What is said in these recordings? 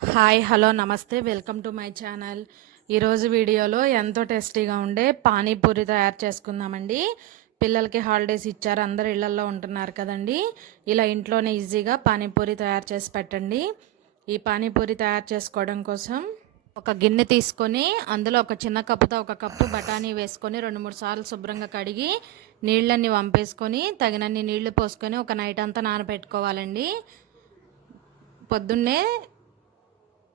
Hi hello namaste. Welcome to my channel. ఈరోజు వీడియోలో ఎంతో టేస్టీగా ఉండే పానీపూరి తయారు చేసుకుందామండి. పిల్లలకి హాలిడేస్ ఇచ్చారు అందరు ఇళ్ళలో ఉంటున్నారు కదండి. ఇలా ఇంట్లోనే ఈజీగా పానీపూరి తయారు చేసి పెట్టండి. ఈ పానీపూరి తయారు చేసుకోవడం కోసం ఒక గిన్నె తీసుకొని అందులో ఒక చిన్న కప్పుతో ఒక కప్పు బఠానీ వేసుకొని రెండు మూడు సార్లు శుభ్రంగా కడిగి నీళ్ళన్నీ వంపేసుకొని తగినన్ని నీళ్ళు పోసుకొని ఒక నైట్ అంతా నానబెట్టుకోవాలండి. పొద్దున్నే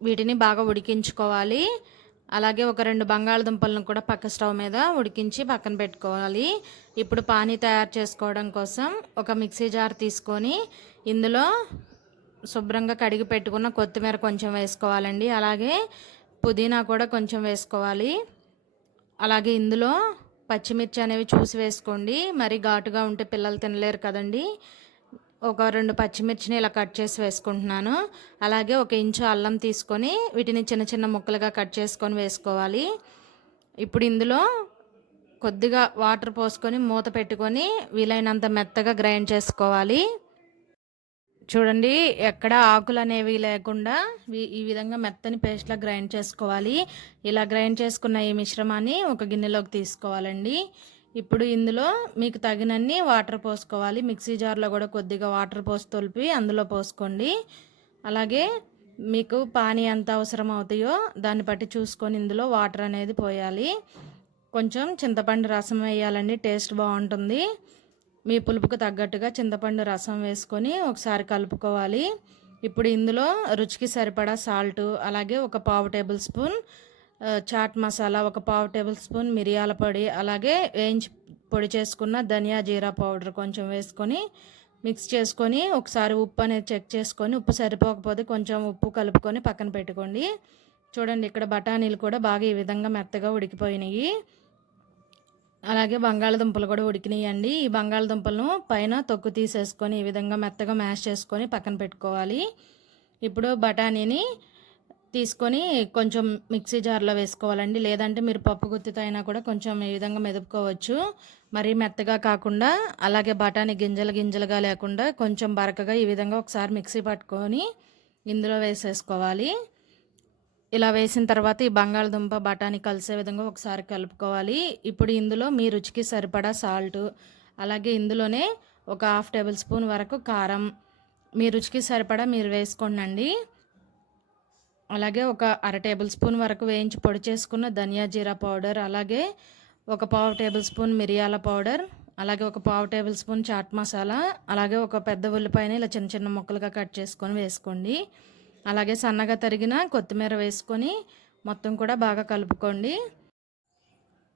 వీటిని బాగా ఉడికించుకోవాలి. అలాగే ఒక రెండు బంగాళదుంపలను కూడా పక్క స్టవ్ మీద ఉడికించి పక్కన పెట్టుకోవాలి. ఇప్పుడు పానీ తయారు చేసుకోవడం కోసం ఒక మిక్సీ జార్ తీసుకొని ఇందులో శుభ్రంగా కడిగి పెట్టుకున్న కొత్తిమీర కొంచెం వేసుకోవాలండి. అలాగే పుదీనా కూడా కొంచెం వేసుకోవాలి. అలాగే ఇందులో పచ్చిమిర్చి అనేవి చూసి వేసుకోండి. మరి ఘాటుగా ఉంటే పిల్లలు తినలేరు కదండీ. ఒక రెండు పచ్చిమిర్చిని ఇలా కట్ చేసి వేసుకుంటున్నాను. అలాగే ఒక ఇంచు అల్లం తీసుకొని వీటిని చిన్న చిన్న ముక్కలుగా కట్ చేసుకొని వేసుకోవాలి. ఇప్పుడు ఇందులో కొద్దిగా వాటర్ పోసుకొని మూత పెట్టుకొని వీలైనంత మెత్తగా గ్రైండ్ చేసుకోవాలి. చూడండి ఎక్కడ ఆకులు అనేవి లేకుండా ఈ విధంగా మెత్తని పేస్ట్లా గ్రైండ్ చేసుకోవాలి. ఇలా గ్రైండ్ చేసుకున్న ఈ మిశ్రమాన్ని ఒక గిన్నెలోకి తీసుకోవాలండి. ఇప్పుడు ఇందులో మీకు తగినన్ని వాటర్ పోసుకోవాలి. మిక్సీ జార్లో కూడా కొద్దిగా వాటర్ పోసి తొలిపి అందులో పోసుకోండి. అలాగే మీకు పానీ ఎంత అవసరం అవుతాయో దాన్ని బట్టి చూసుకొని ఇందులో వాటర్ అనేది పోయాలి. కొంచెం చింతపండు రసం వేయాలండి టేస్ట్ బాగుంటుంది. మీ పులుపుకు తగ్గట్టుగా చింతపండు రసం వేసుకొని ఒకసారి కలుపుకోవాలి. ఇప్పుడు ఇందులో రుచికి సరిపడా సాల్ట్ అలాగే ఒక పావు టేబుల్ స్పూన్ చాట్ మసాలా ఒక పావు టేబుల్ స్పూన్ మిరియాల పొడి అలాగే వేయించి పొడి చేసుకున్న ధనియా జీరా పౌడర్ కొంచెం వేసుకొని మిక్స్ చేసుకొని ఒకసారి ఉప్పు అనేది చెక్ చేసుకొని ఉప్పు సరిపోకపోతే కొంచెం ఉప్పు కలుపుకొని పక్కన పెట్టుకోండి. చూడండి ఇక్కడ బఠానీలు కూడా బాగా ఈ విధంగా మెత్తగా ఉడికిపోయినాయి. అలాగే బంగాళదుంపలు కూడా ఉడికినాయండి. ఈ బంగాళదుంపలను పైన తొక్కు తీసేసుకొని ఈ విధంగా మెత్తగా మ్యాష్ చేసుకొని పక్కన పెట్టుకోవాలి. ఇప్పుడు బఠానీని తీసుకొని కొంచెం మిక్సీ జార్లో వేసుకోవాలండి. లేదంటే మీరు పప్పు గుత్తితో అయినా కూడా కొంచెం ఈ విధంగా మెదుపుకోవచ్చు. మరీ మెత్తగా కాకుండా అలాగే బఠానీ గింజలు గింజలుగా లేకుండా కొంచెం బరకగా ఈ విధంగా ఒకసారి మిక్సీ పట్టుకొని ఇందులో వేసేసుకోవాలి. ఇలా వేసిన తర్వాత ఈ బంగాళదుంప బఠానీ కలిసే విధంగా ఒకసారి కలుపుకోవాలి. ఇప్పుడు ఇందులో మీ రుచికి సరిపడా సాల్ట్ అలాగే ఇందులోనే ఒక హాఫ్ టేబుల్ స్పూన్ వరకు కారం. మీ రుచికి సరిపడా మీరు వేసుకోండి అలాగే ఒక అర టేబుల్ స్పూన్ వరకు వేయించి పొడి చేసుకున్న ధనియా జీరా పౌడర్ అలాగే ఒక పావు టేబుల్ స్పూన్ మిరియాల పౌడర్ అలాగే ఒక పావు టేబుల్ స్పూన్ చాట్ మసాలా అలాగే ఒక పెద్ద ఉల్లిపాయని ఇలా చిన్న చిన్న ముక్కలుగా కట్ చేసుకొని వేసుకోండి. అలాగే సన్నగా తరిగిన కొత్తిమీర వేసుకొని మొత్తం కూడా బాగా కలుపుకోండి.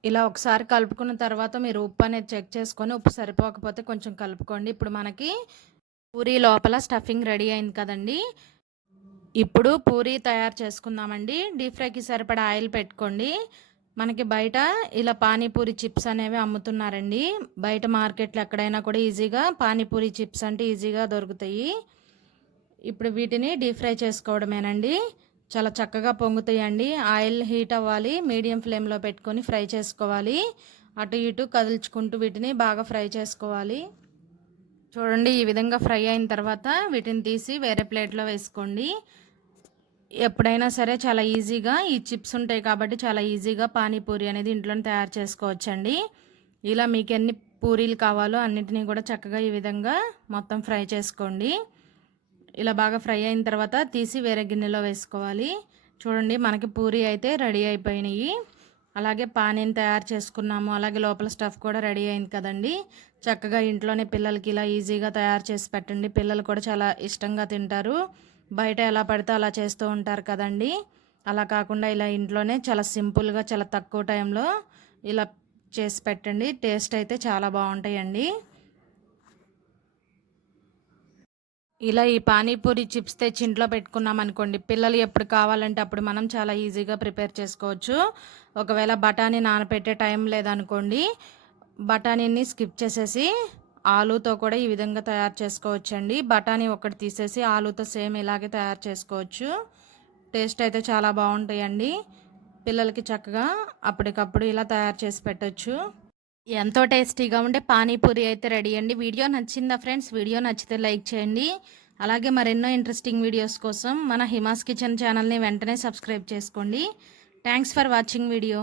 ఇలా ఒకసారి కలుపుకున్న తర్వాత మీరు ఉప్పు అనేది చెక్ చేసుకొని ఉప్పు సరిపోకపోతే కొంచెం కలుపుకోండి. ఇప్పుడు మనకి పూరి లోపల స్టఫింగ్ రెడీ అయింది కదండి. ఇప్పుడు పూరి తయారు చేసుకుందామండి. డీప్ ఫ్రైకి సరిపడా ఆయిల్ పెట్టుకోండి. మనకి బయట ఇలా పానీపూరి చిప్స్ అనేవి అమ్ముతున్నారండి. బయట మార్కెట్లో ఎక్కడైనా కూడా ఈజీగా పానీపూరి చిప్స్ అంటే ఈజీగా దొరుకుతాయి. ఇప్పుడు వీటిని డీప్ ఫ్రై చేసుకోవడమేనండి. చాలా చక్కగా పొంగుతాయండి. ఆయిల్ హీట్ అవ్వాలి. మీడియం ఫ్లేమ్లో పెట్టుకొని ఫ్రై చేసుకోవాలి. అటు ఇటు కదుల్చుకుంటూ వీటిని బాగా ఫ్రై చేసుకోవాలి. చూడండి ఈ విధంగా ఫ్రై అయిన తర్వాత వీటిని తీసి వేరే ప్లేట్లో వేసుకోండి. ఎప్పుడైనా సరే చాలా ఈజీగా ఈ చిప్స్ ఉంటాయి కాబట్టి చాలా ఈజీగా పానీపూరి అనేది ఇంట్లోనే తయారు చేసుకోవచ్చండి. ఇలా మీకు ఎన్ని పూరీలు కావాలో అన్నిటినీ కూడా చక్కగా ఈ విధంగా మొత్తం ఫ్రై చేసుకోండి. ఇలా బాగా ఫ్రై అయిన తర్వాత తీసి వేరే గిన్నెలో వేసుకోవాలి. చూడండి మనకి పూరి అయితే రెడీ అయిపోయినాయి. అలాగే పానీని తయారు చేసుకున్నాము. అలాగే లోపల స్టఫ్ కూడా రెడీ అయింది కదండి. చక్కగా ఇంట్లోనే పిల్లలకి ఇలా ఈజీగా తయారు చేసి పెట్టండి. పిల్లలు కూడా చాలా ఇష్టంగా తింటారు. బయట ఎలా పడితే అలా చేస్తూ ఉంటారు కదండి. అలా కాకుండా ఇలా ఇంట్లోనే చాలా సింపుల్గా చాలా తక్కువ టైంలో ఇలా చేసి పెట్టండి. టేస్ట్ అయితే చాలా బాగుంటాయండి. ఇలా ఈ పానీపూరి చిప్స్ తెచ్చి ఇంట్లో పెట్టుకున్నాం అనుకోండి పిల్లలు ఎప్పుడు కావాలంటే అప్పుడు మనం చాలా ఈజీగా ప్రిపేర్ చేసుకోవచ్చు. ఒకవేళ బఠానీ నానపెట్టే టైం లేదనుకోండి బఠానీని స్కిప్ చేసేసి ఆలూతో కూడా ఈ విధంగా తయారు చేసుకోవచ్చండి. బఠానీ ఒకటి తీసేసి ఆలూతో సేమ్ ఇలాగే తయారు చేసుకోవచ్చు. టేస్ట్ అయితే చాలా బాగుంటాయండి. పిల్లలకి చక్కగా అప్పటికప్పుడు ఇలా తయారు చేసి పెట్టచ్చు. ఎంతో టేస్టీగా ఉండే పానీపూరి అయితే రెడీ అండి. వీడియో నచ్చిందా ఫ్రెండ్స్? వీడియో నచ్చితే లైక్ చేయండి. అలాగే మరెన్నో ఇంట్రెస్టింగ్ వీడియోస్ కోసం మన హిమాస్ కిచెన్ ఛానల్ని వెంటనే సబ్స్క్రైబ్ చేసుకోండి. Thanks for watching video.